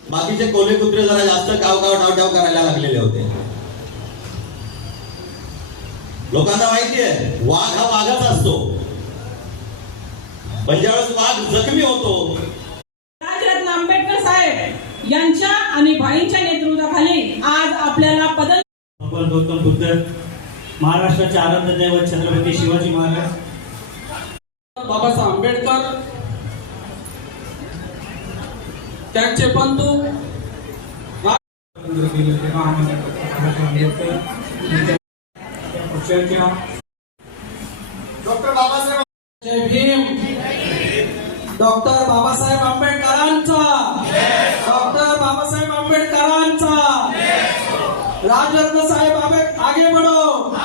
बाकीचे कोल्हे कुत्रे जरा जास्त काव काव टाव टाव करायला लागलेले होते. लोकांना माहिती आहे वाघ हा वाघच असतो, पण ज्यावेळेस वाघ जखमी होतो. राजरत्न आंबेडकर साहेब यांच्या आणि भाईंच्या नेतृत्वाखाली आज आपल्याला भगवान गौतम बुद्ध, महाराष्ट्राचे आराध्य दैवत छत्रपती शिवाजी महाराज, बाबासाहेब आंबेडकर, त्यांचे बंधू डॉक्टर बाबासाहेब, जय भीम. डॉक्टर बाबासाहेब आंबेडकरांचा, डॉक्टर बाबासाहेब आंबेडकरांचा. राजरत्न साहेब आगे बढ़ो.